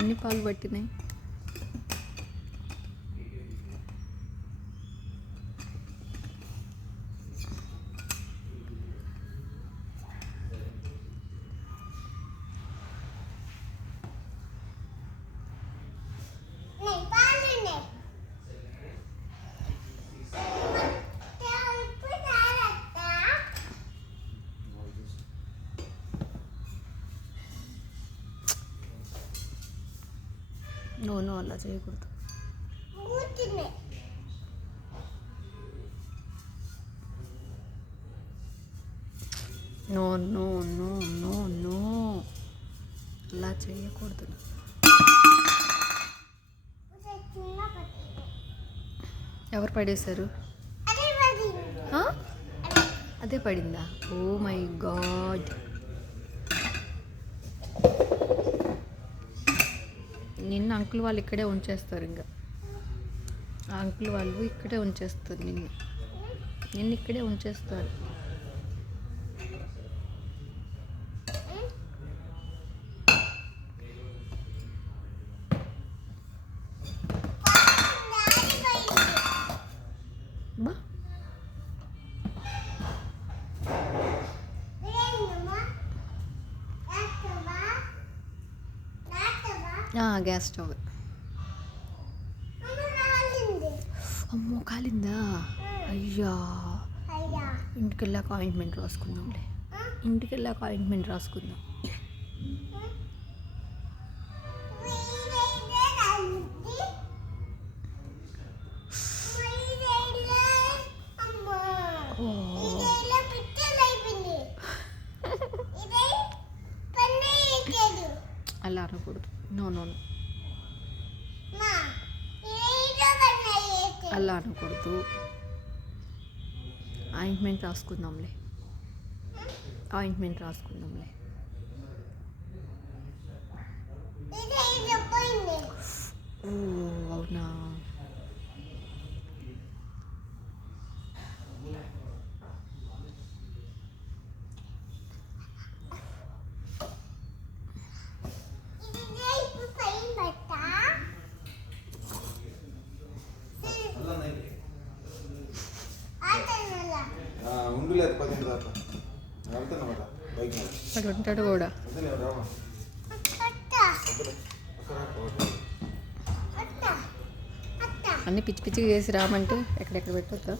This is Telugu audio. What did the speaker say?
ఎన్ని పాలు పట్టినాయి? నో అలా చేయకూడదు. No no no no no అలా చేయకూడదు. ఎవరు పడేశారు? అదే పడిందా? Oh my god. నిన్న అంకుల్ వాళ్ళు ఇక్కడే ఉంచేస్తారు. ఇంకా ఆ అంకుల్ వాళ్ళు ఇక్కడే ఉంచేస్తారు. నిన్ను ఇక్కడే ఉంచేస్తారు. బా గ్యాస్ స్టవ్. అమ్మో కాలిందా? అయ్యా, ఇంటికి వెళ్ళాక ఆయింట్మెంట్ రాసుకుందాంలే. అలా అనకూడదు. నో అలా అనకూడదు. ఆయింట్మెంట్ రాసుకుందాంలే. ఓ అవునా? అక్కడ ఉంటాడు కూడా. అన్నీ పిచ్చి పిచ్చిగా చేసి రామంటే ఎక్కడెక్కడ పెట్టొద్దా?